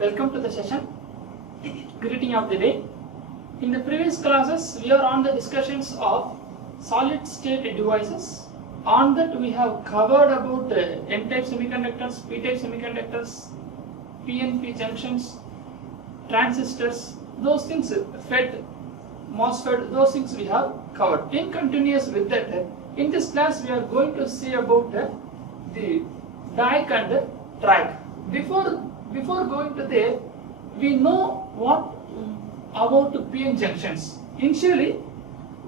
Welcome to the session. Greeting of the day. In the previous classes, we are on the discussions of solid state devices. On that, we have covered about N-type semiconductors, P-type semiconductors, PNP junctions, transistors, those things, FET, MOSFET, those things we have covered. In continuous with that, in this class, we are going to see about the DIAC and TRIAC. Before going to there, we know what about PN junctions. Initially,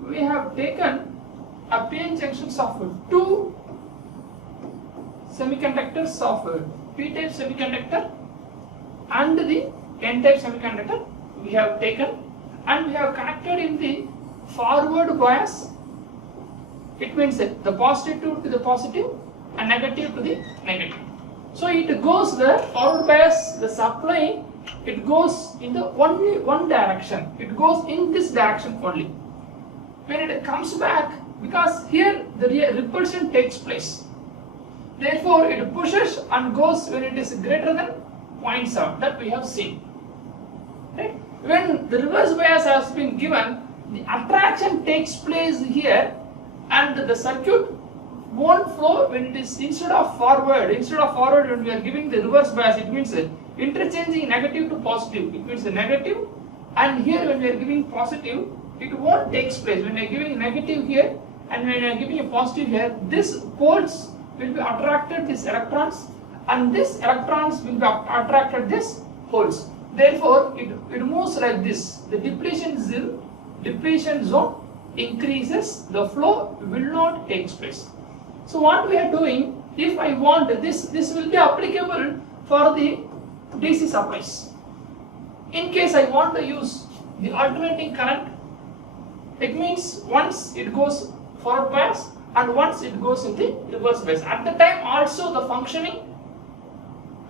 we have taken a PN junctions of two semiconductors of P-type semiconductor and the N-type semiconductor we have taken, and we have connected in the forward bias. It means that the positive to the positive and negative to the negative. So it goes the forward bias, the supply, it goes in the only one direction. It goes in this direction only. When it comes back, because here the repulsion takes place, therefore it pushes and goes when it is greater than 0.7, that we have seen. Right? When the reverse bias has been given, the attraction takes place here and the circuit won't flow when it is instead of forward when we are giving the reverse bias, it means interchanging negative to positive, it means the negative, and here when we are giving positive, it won't take place. When we are giving negative here and when we are giving a positive here, this poles will be attracted these electrons and this electrons will be attracted this holes. Therefore, it moves like this. The depletion zone increases, the flow will not take place. So what we are doing, if I want this will be applicable for the DC supplies. In case I want to use the alternating current, it means once it goes forward bias and once it goes in the reverse bias. At the time also the functioning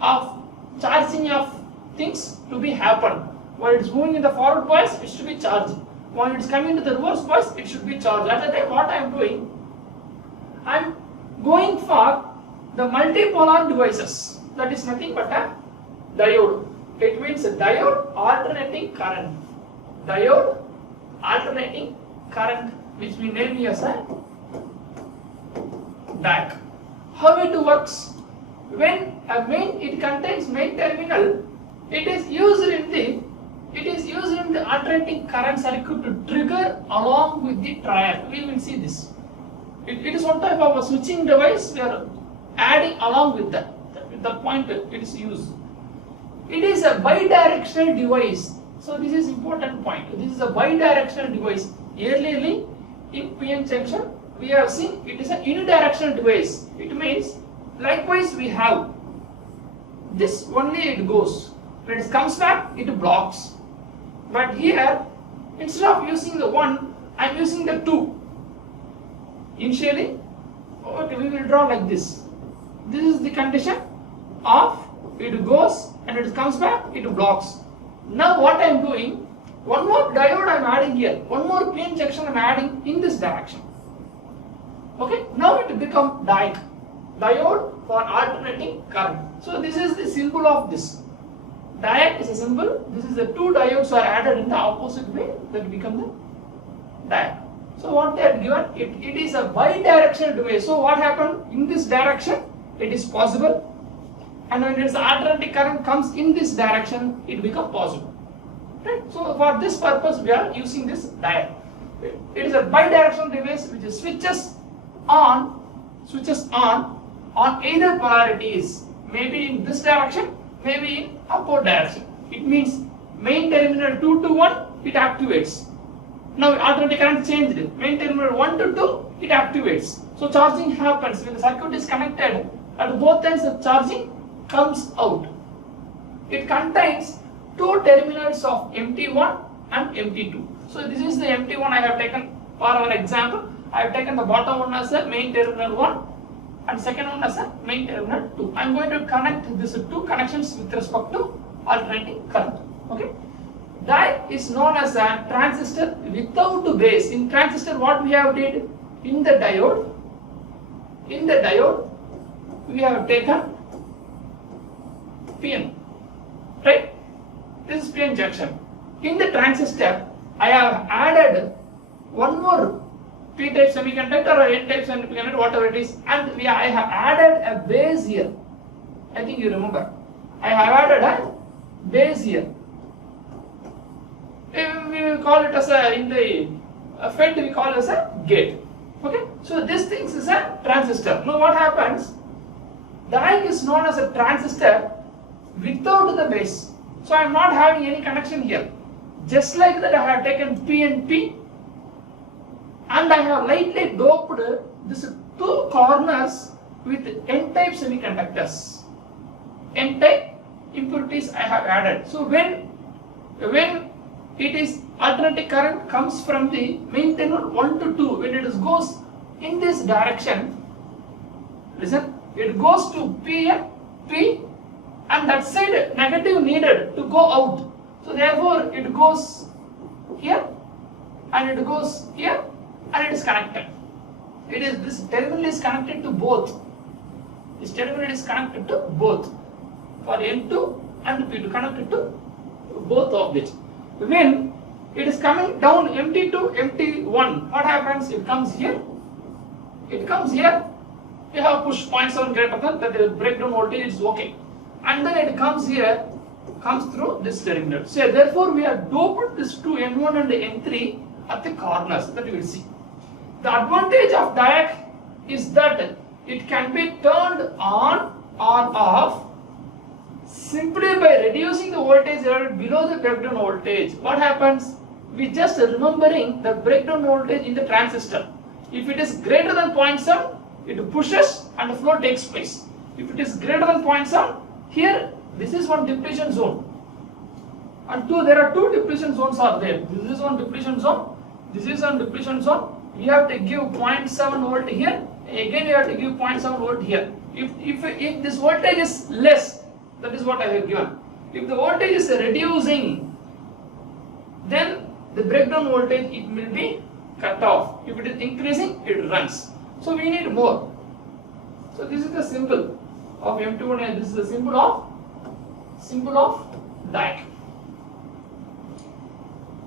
of charging of things to be happen. While it's going in the forward bias, it should be charged. When it's coming to the reverse bias, it should be charged. At the time what I am doing, I am going for the multipolar devices. That is nothing but a diode. It means a diode alternating current. Diode alternating current, which we name as a DIAC. How it works? When it contains main terminal, it is used in the alternating current circuit to trigger along with the TRIAC. We will see this. It is one type of a switching device we are adding along with that. The point it is used. It is a bidirectional device. So this is important point. This is a bidirectional device. Earlier in PN junction we have seen it is a unidirectional device. It means likewise we have this only it goes. When it comes back it blocks. But here instead of using the one, I am using the two. Initially, okay, we will draw like this. This is the condition of it goes and it comes back, it blocks. Now what I am doing, one more diode I am adding here, one more PN junction I am adding in this direction. Okay, now it becomes DIAC, diode for alternating current. So this is the symbol of this. DIAC is a symbol. This is the two diodes are added in the opposite way, that become the DIAC. So what they are given, it is a bidirectional device. So what happened in this direction, it is possible, and when its alternating current comes in this direction, it becomes possible. Right? So for this purpose, we are using this DIAC. It is a bidirectional device which switches on either polarities, maybe in this direction, maybe in upward direction. It means main terminal 2 to 1, it activates. Now alternating current changed. Main terminal 1 to 2, it activates. So charging happens when the circuit is connected. At both ends, the charging comes out. It contains two terminals of MT1 and MT2. So this is the MT1 I have taken for our example. I have taken the bottom one as a main terminal 1 and second one as a main terminal 2. I am going to connect these two connections with respect to alternating current. Okay. DIAC is known as a transistor without base. In transistor, what we have did in the diode, we have taken PN, right? This is PN junction. In the transistor, I have added one more P-type semiconductor or N-type semiconductor, whatever it is, and I have added a base here. I think you remember. I have added a base here. We will call it as a, in the FET we call it as a gate. Okay, so this thing is a transistor. Now what happens? Diode is known as a transistor without the base. So I am not having any connection here. Just like that, I have taken P and P, and I have lightly doped these two corners with N-type semiconductors. N-type impurities I have added. So when it is alternating current comes from the main terminal 1 to 2, when it goes in this direction, listen, it goes to P and that side negative needed to go out. So therefore it goes here and it goes here and it is connected. This terminal is connected to both. This terminal is connected to both for N2 and P2, connected to both of it. When it is coming down MT2, MT1, what happens? It comes here. It comes here. We have push 0.7 greater than that, the breakdown voltage is okay. And then it comes here, comes through this terminal. So therefore we have doped this to N1 and N3 at the corners that you will see. The advantage of DIAC is that it can be turned on or off simply by reducing the voltage level below the breakdown voltage. What happens? We just remembering the breakdown voltage in the transistor. If it is greater than 0.7, it pushes and the flow takes place. If it is greater than 0.7, here this is one depletion zone, and there are two depletion zones are there. This is one depletion zone, this is one depletion zone. We have to give 0.7 volt here, again you have to give 0.7 volt here. If this voltage is less, that is what I have given. If the voltage is reducing, then the breakdown voltage it will be cut off. If it is increasing, it runs. So we need more. So this is the symbol of MT1 and this is the symbol of DIAC.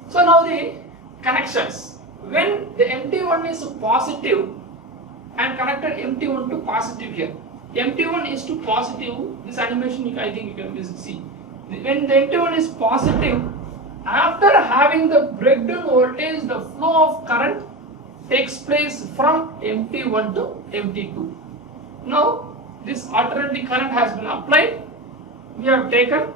So now the connections. When the MT1 is positive, I am connected MT1 to positive here. MT1 is to positive. This animation I think you can see. When the MT1 is positive, after having the breakdown voltage, the flow of current takes place from MT1 to MT2. Now this alternating current has been applied. We have taken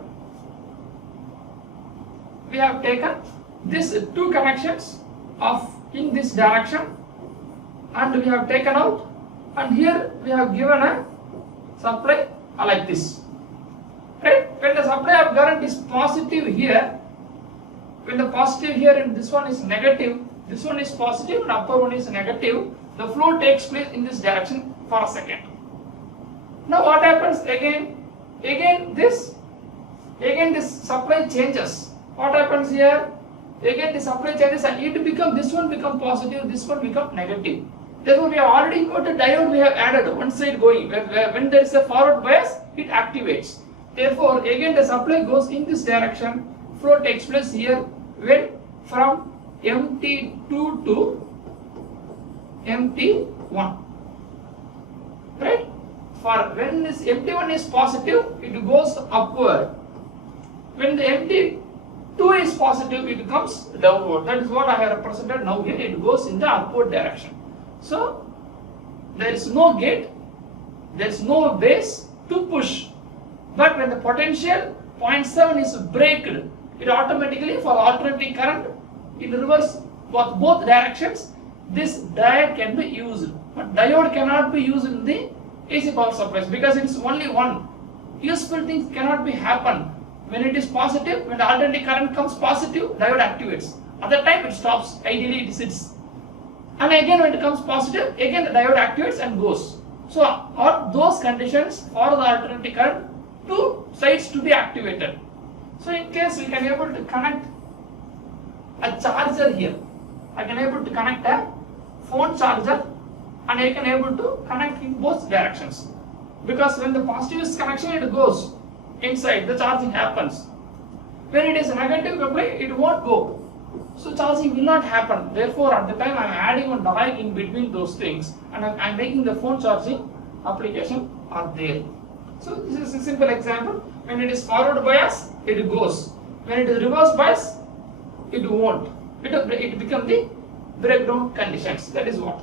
these two connections of in this direction, and we have taken out, and here we have given a supply like this. Right? When the supply of current is positive here, when the positive here and this one is negative, this one is positive and upper one is negative, the flow takes place in this direction for a second. Now what happens again this supply changes. What happens here? Again the supply changes and it become, this one become positive, this one become negative. Therefore we have already inverted diode, we have added one side going. When there is a forward bias, it activates. Therefore again the supply goes in this direction, flow takes place here when from MT2 to MT1. Right? For when this MT1 is positive, it goes upward. When the MT2 is positive, it comes downward. That is what I have represented now here. It goes in the upward direction. So there is no gate, there is no base to push. But when the potential 0.7 is braked, it automatically for alternating current in reverse both directions, this diode can be used. But diode cannot be used in the AC power supplies because it is only one. Useful things cannot be happen. When it is positive, when the alternating current comes positive, diode activates. At that time it stops, ideally it sits. And again when it comes positive, again the diode activates and goes. So are those conditions for the alternating current, two sides to be activated. So in case we can able to connect a charger here, I can able to connect a phone charger and I can able to connect in both directions. Because when the positive is connection, it goes inside, the charging happens. When it is negative coupling, it won't go. So charging will not happen. Therefore, at the time I am adding one diode in between those things, and I am making the phone charging application are there. So this is a simple example. When it is forward bias, it goes. When it is reverse bias, it won't. It becomes the breakdown conditions. That is what.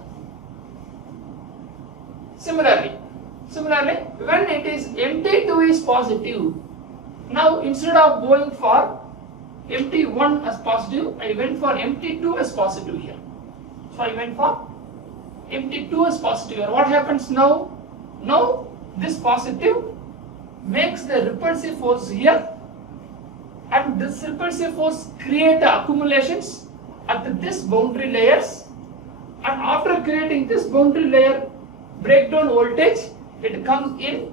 Similarly, when it is MT2 is positive, now instead of going for MT1 as positive, I went for MT2 as positive here. So I went for MT2 as positive here. What happens now? Now this positive makes the repulsive force here, and this repulsive force create accumulations at this boundary layers, and after creating this boundary layer breakdown voltage, it comes in,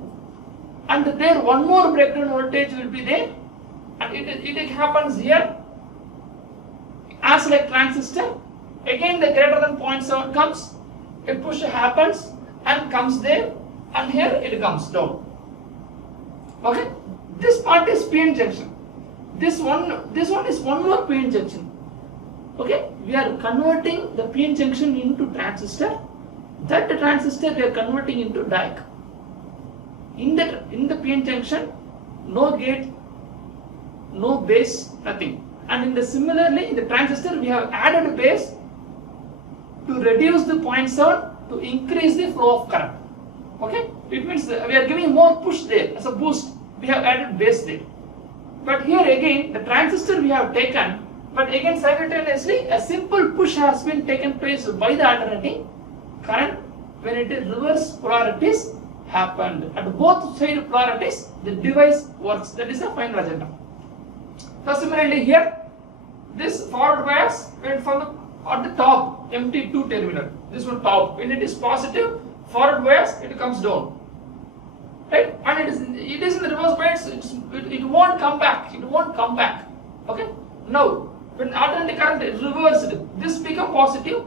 and there one more breakdown voltage will be there, and it happens here as like transistor. Again the greater than 0.7 comes, a push happens and comes there, and here it comes down. Okay, this part is PN junction. This one is one more PN junction. Okay, we are converting the PN junction into transistor. That transistor we are converting into DIAC. In the PN junction, no gate, no base, nothing. And in the similarly in the transistor we have added a base to reduce the 0.7 to increase the flow of current. Okay, it means we are giving more push there as a boost. We have added base there. But here again the transistor we have taken, but again simultaneously a simple push has been taken place by the alternating current. When it is reverse polarities happened at both side polarities, the device works. That is the final agenda. So similarly here, this forward bias went from at the top MT2 terminal. This one top. When it is positive, forward bias it comes down. Right? And it is in the reverse bias. It won't come back. It won't come back. Okay. Now when alternating current is reversed, this become positive,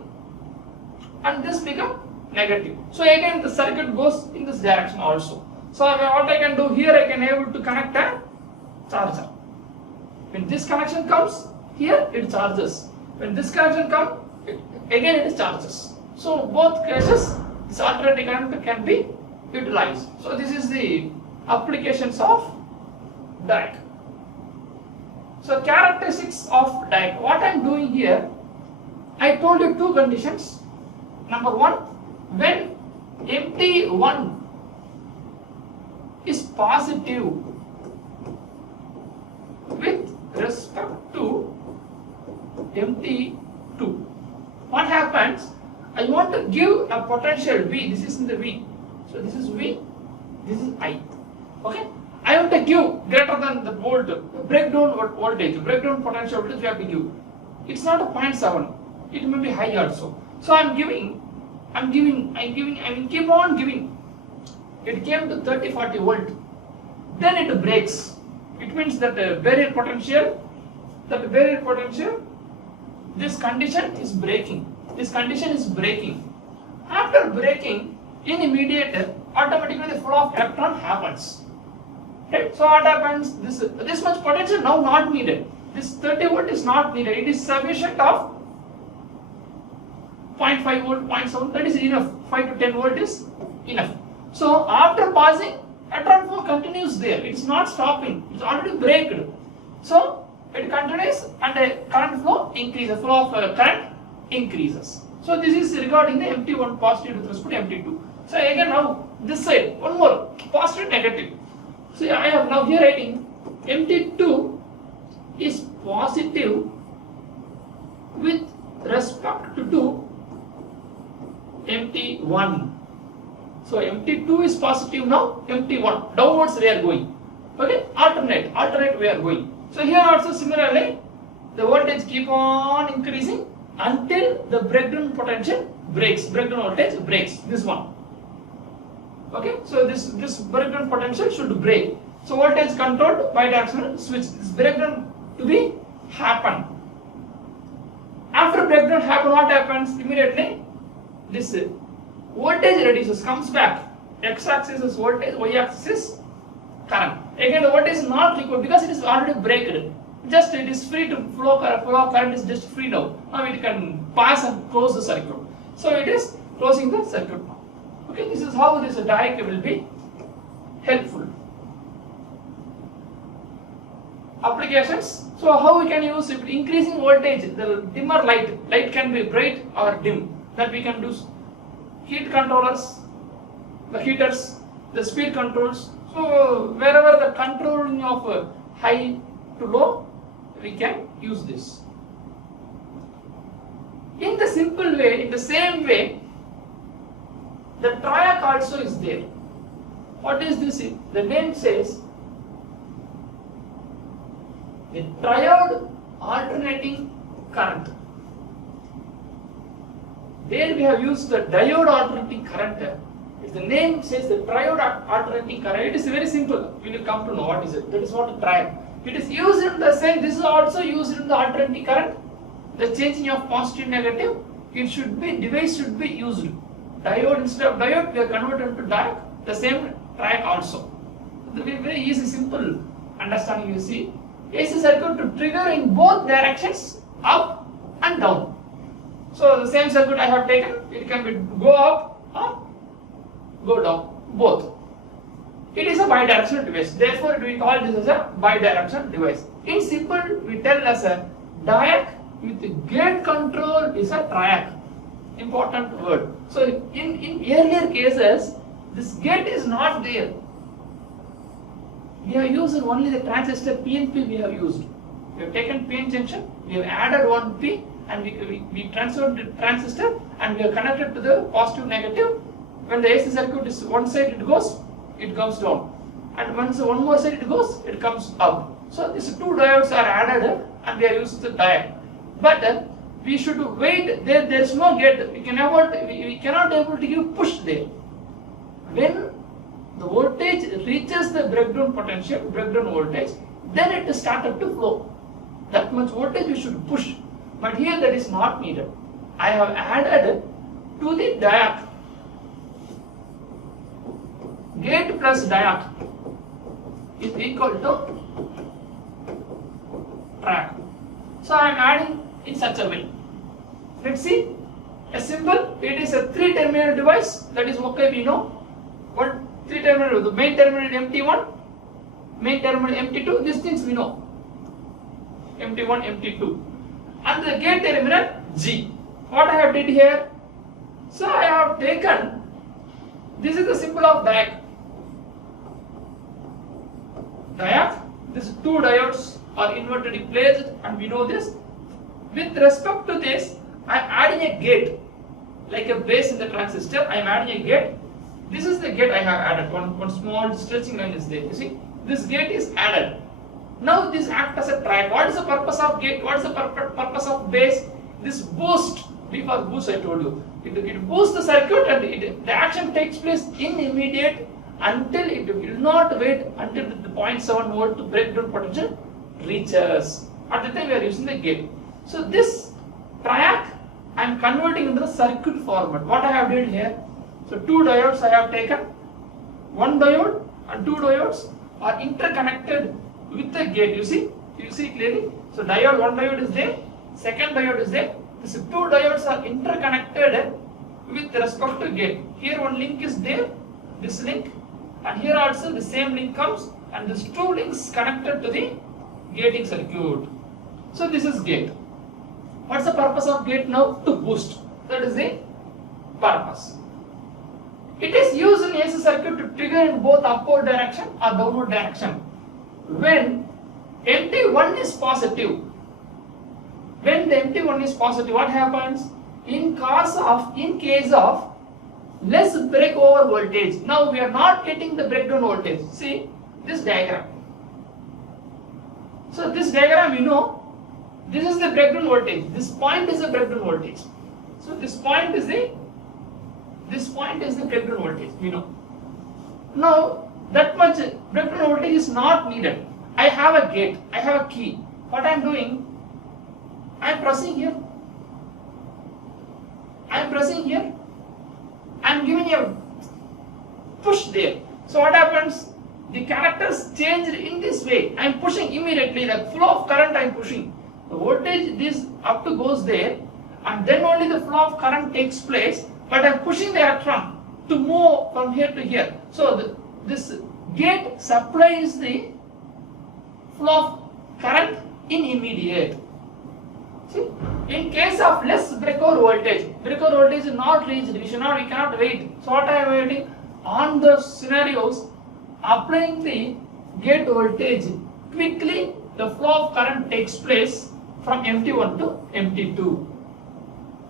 and this become negative. So again the circuit goes in this direction also. So what I can do here, I can able to connect a charger. When this connection comes, here it charges. When this connection comes, again it charges. So both cases this alternating current can be utilized. So this is the applications of DIAC. So characteristics of DIAC. What I am doing here, I told you two conditions. Number one, when MT1 is positive with respect to MT2, what happens? I want to give a potential V. This is in the V. So this is V, this is I. Okay? I want to give greater than the volt, breakdown voltage, breakdown potential voltage we have to give. It's not a 0.7, it may be high also. So I will keep on giving. It came to 30-40 volt. Then it breaks. It means that barrier potential, this condition is breaking. This condition is breaking. After breaking, in immediate, automatically the flow of electron happens. Right? So what happens? This much potential now not needed. This 30 volt is not needed. It is sufficient of 0.5 volt, 0.7, that is enough. 5 to 10 volt is enough. So after passing, electron flow continues there. It is not stopping. It is already braked. So it continues and the current flow increases. The flow of current increases. So this is regarding the MT1 positive with respect to MT2. So again now this side, one more, positive, negative. So I have now here writing MT2 is positive with respect to MT1. So MT2 is positive now, MT1, downwards we are going. Okay, alternate we are going. So here also similarly, the voltage keep on increasing until the breakdown potential breaks, breakdown voltage breaks, this one. Okay, so this breakdown potential should break. So voltage controlled bidirectional switch. This breakdown to be happen. After breakdown happen, what happens? Immediately this voltage reduces, comes back. X-axis is voltage, Y-axis is current. Again the voltage is not required because it is already braked. just it is free to flow current is just free now. Now it can pass and close the circuit. So it is closing the circuit now. Okay, this is how this DIAC will be helpful. Applications. So how we can use it? Increasing voltage, the dimmer light can be bright or dim. That we can do. Heat controllers, the heaters, the speed controls. So wherever the controlling of high to low, we can use this. In the simple way, in the same way, the TRIAC also is there. What is this? The name says the triode alternating current. There we have used the diode alternating current. If the name says the triode alternating current, it is very simple. You will come to know what is it. That is what the TRIAC. It is used in the same. This is also used in the alternating current. The changing of positive negative. It should be device should be used. Diode instead of diode, we are converted to DIAC. The same TRIAC also. Very easy, simple understanding. You see, AC circuit to trigger in both directions, up and down. So the same circuit I have taken, it can be go up or go down, both. It is a bidirectional device. Therefore, we call this as a bidirectional device. In simple, we tell as a DIAC with gate control is a TRIAC. Important word. So in earlier cases, this gate is not there. We have used only the transistor PNP we have used. We have taken PN junction, we have added one P and we transferred the transistor and we have connected to the positive negative. When the AC circuit is one side it comes down. And once one more side it comes up. So these two diodes are added and we are using the DIAC. But we should wait, there is no gate, we cannot able to give push there. When the voltage reaches the breakdown potential, breakdown voltage, then it is started to flow. That much voltage we should push. But here that is not needed. I have added to the DIAC. Gate plus DIAC is equal to TRIAC. So I am adding in such a way. Let's see. A simple, it is a 3-terminal device. That is okay, we know. What 3 terminal, the main terminal MT1, main terminal MT2, these things we know. MT1, MT2. And the gate terminal G. What I have did here? So I have taken, this is the symbol of DIAC. DIAC, these two diodes are invertedly placed and we know this. With respect to this, I am adding a gate, like a base in the transistor, I am adding a gate. This is the gate I have added, one small stretching line is there, you see. This gate is added. Now this acts as a TRIAC. What is the purpose of gate? What is the purpose of base? This boost, B for boost I told you. It boosts the circuit and the action takes place in immediate until it will not wait until the 0.7 volt to breakdown potential reaches. At the time we are using the gate. So this TRIAC I am converting into the circuit format. What I have did here? So two diodes I have taken. One diode and two diodes are interconnected with the gate. You see clearly. So diode, one diode is there, second diode is there. These two diodes are interconnected with respect to gate. Here one link is there, this link, and here also the same link comes, and these two links connected to the gating circuit. So this is gate. What's the purpose of gate now? To boost. That is the purpose. It is used in AC circuit to trigger in both upward direction or downward direction. When MT1 is positive, what happens? In case of less breakover voltage. Now we are not getting the breakdown voltage. See this diagram. So this diagram you know, this is the breakdown voltage. This point is the breakdown voltage. So this point is the breakdown voltage, we know. Now, that much breakdown voltage is not needed. I have a gate, I have a key. What I am doing, I am pressing here. I am giving a push there. So what happens? the characters changed in this way. I am pushing immediately, the flow of current I am pushing. The voltage this up to goes there, and then only the flow of current takes place, but I am pushing the electron to move from here to here. So this gate supplies the flow of current in immediate. See, in case of less breakover voltage is not reached, we cannot wait. So what I am waiting on the scenarios, applying the gate voltage quickly, the flow of current takes place from MT1 to MT2.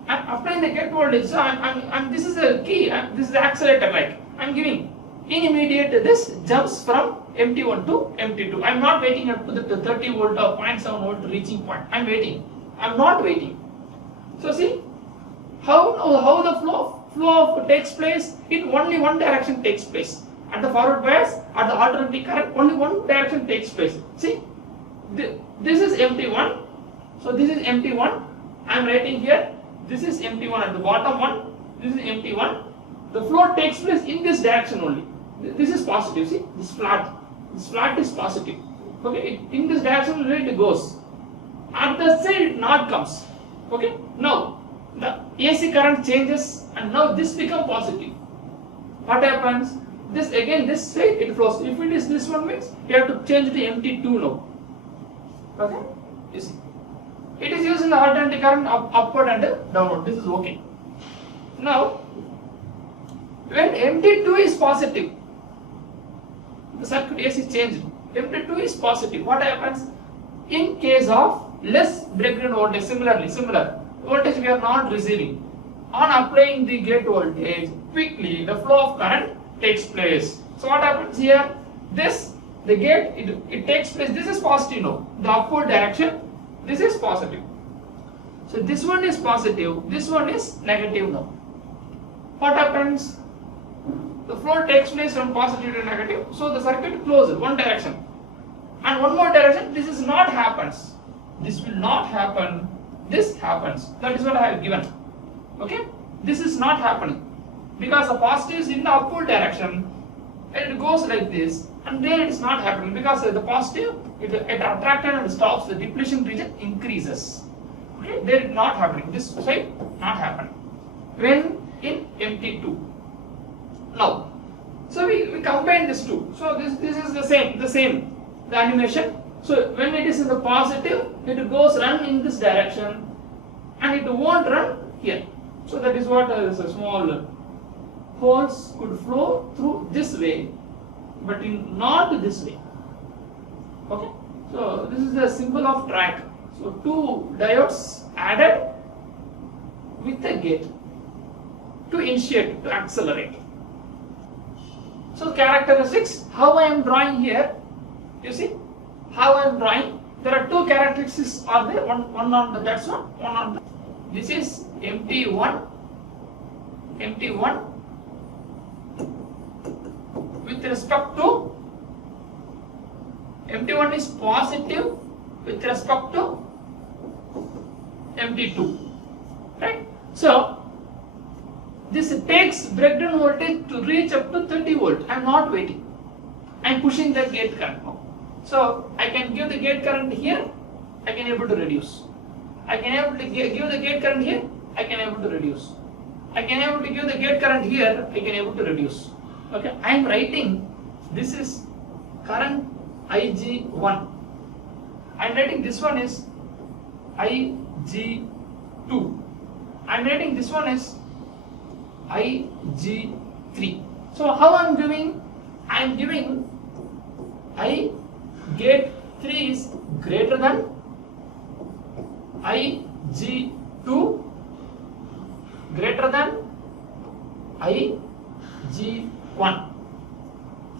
I am applying the gate voltage, so this is the key, this is the accelerator, like I am giving in immediate, this jumps from MT1 to MT2. I am not waiting up to the 30 volt or 0.7 volt reaching point. I am waiting. I am not waiting. So see how the flow takes place in only one direction takes place. At the forward bias, at the alternating current, only one direction takes place. See, this is MT1. So this is MT1. I am writing here. This is MT1 at the bottom one. This is MT1. The flow takes place in this direction only. This is positive. See, this flat is positive. Okay, in this direction it goes. At the side not comes. Okay, now the AC current changes and now this becomes positive. What happens? This again, this side it flows. If it is this one means you have to change to MT2 now. Okay, you see, it is using the alternating current upward and downward. This is okay. Now, when MT2 is positive, the circuit AC changed. MT2 is positive. What happens? In case of less breakdown voltage, similar voltage we are not receiving. On applying the gate voltage, quickly the flow of current takes place. So what happens here? The gate it takes place. This is positive now. The upward direction. This is positive. So this one is positive. This one is negative now. What happens? The flow takes place from positive to negative. So the circuit closes one direction. And one more direction, this is not happens. This will not happen. This happens. That is what I have given. Okay? This is not happening. Because the positive is in the upward direction. And it goes like this. And there it is not happening. Because the positive, it attracted and stops. The depletion region increases. Okay? There it is not happening. This side not happening. When in MT2. Now, so we combine these two. So this is the same. The animation. So when it is in the positive, it goes run in this direction and it won't run here. So that is what a small holes could flow through this way, but not this way. Okay. So this is the symbol of TRIAC. So two diodes added with a gate to initiate, to accelerate. So characteristics, how I am drawing here. You see how I am drawing. There are two characteristics are there. One on the that's one on the. This is MT1 with respect to MT1 is positive with respect to MT2, right? So this takes breakdown voltage to reach up to 30 volt. I am not waiting. I am pushing the gate current now. So I can give the gate current here, I can able to reduce. I can able to give the gate current here, I can able to reduce. I can able to give the gate current here, I can able to reduce. Okay, I am writing this is current IG1. I am writing this one is IG2. I am writing this one is IG3. So how I am giving? I am giving I gate 3 is greater than IG2 greater than IG1.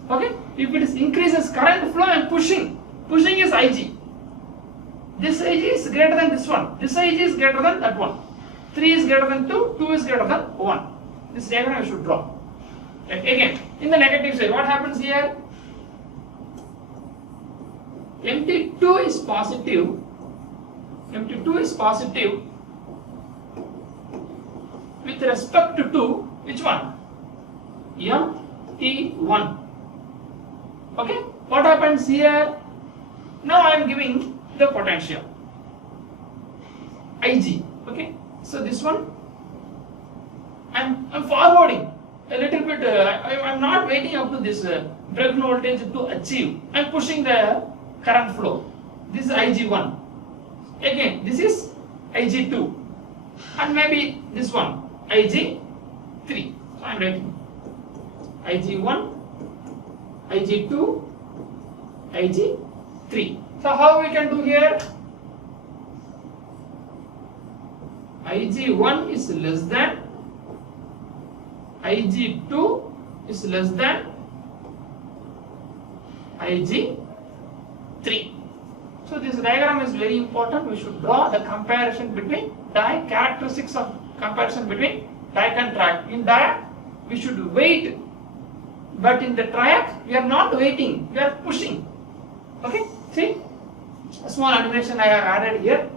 Okay? If it is increases current flow, I am pushing. Pushing is IG. This IG is greater than this one. This IG is greater than that one. 3 is greater than 2, 2 is greater than 1. This diagram I should draw. Again, in the negative side, what happens here? MT2 is positive. MT2 is positive with respect to which one? MT1. Okay, what happens here? Now I am giving the potential Ig. Okay, so this one I'm forwarding a little bit. I'm not waiting up to this break voltage to achieve. I'm pushing the current flow. This is Ig1. Again, this is Ig2, and maybe this one Ig3. So I'm writing Ig1, Ig2, Ig3. So how we can do here? Ig1 is less than, Ig2 is less than Ig3. So this diagram is very important. We should draw the comparison between DIAC, characteristics of comparison between DIAC and TRIAC. In DIAC, we should wait, but in the TRIAC, we are not waiting, we are pushing. Okay, see, a small animation I have added here.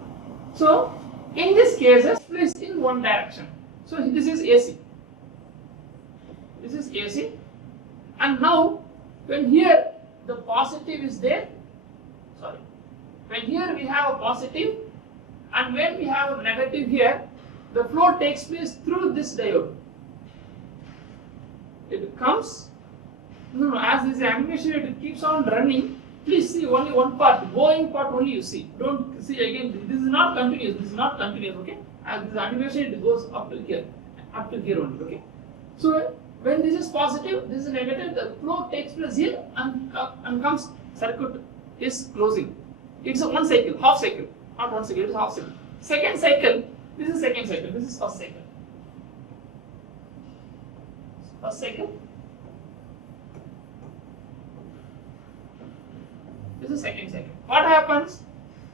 So, in this cases, please in one direction. So, this is AC. This is AC. And now, when here the positive is there, sorry, when here we have a positive and when we have a negative here, the flow takes place through this diode. It comes, as this animation it keeps on running. Please see only one part, going part only you see. Don't see again, this is not continuous, okay? As this animation it goes up to here only, okay? So when this is positive, this is negative, the flow takes place here and comes, circuit is closing. It's a one cycle, half cycle, not one cycle, it's half cycle. Second cycle, this is second cycle, this is first cycle. First cycle. This is second cycle. What happens?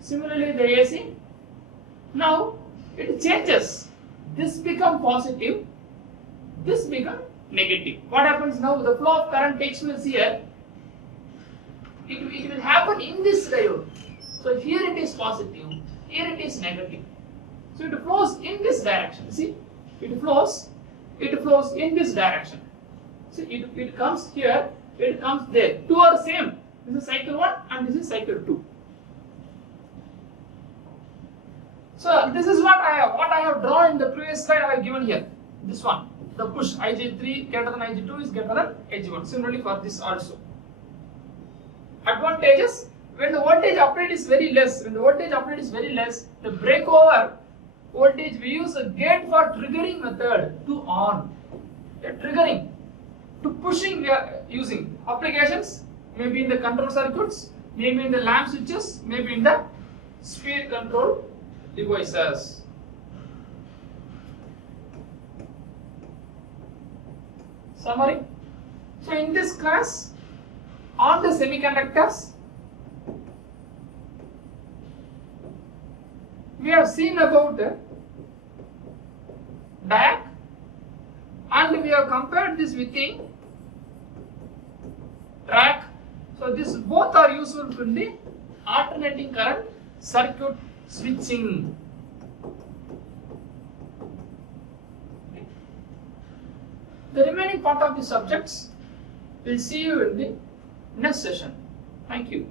Similarly, the AC. Now it changes. This become positive. This become negative. What happens now? The flow of current takes place here. It will happen in this diode. So here it is positive. Here it is negative. So it flows in this direction. See, it flows in this direction. See, it comes here. It comes there. Two are same. This is cycle 1 and this is cycle 2. So this is what I have drawn in the previous slide. I have given here. This one, the push Ig3 greater than Ig2 is greater than Ig1. Similarly for this also. Advantages: when the voltage applied is very less, the breakover voltage, we use a gate for triggering method to on. Triggering to pushing we are using. Applications maybe in the control circuits, maybe in the lamp switches, maybe in the speed control devices. Summary. So in this class on the semiconductors, we have seen about DIAC and we have compared this with the TRIAC. So this both are useful in the alternating current circuit switching. The remaining part of the subjects we'll see you in the next session. Thank you.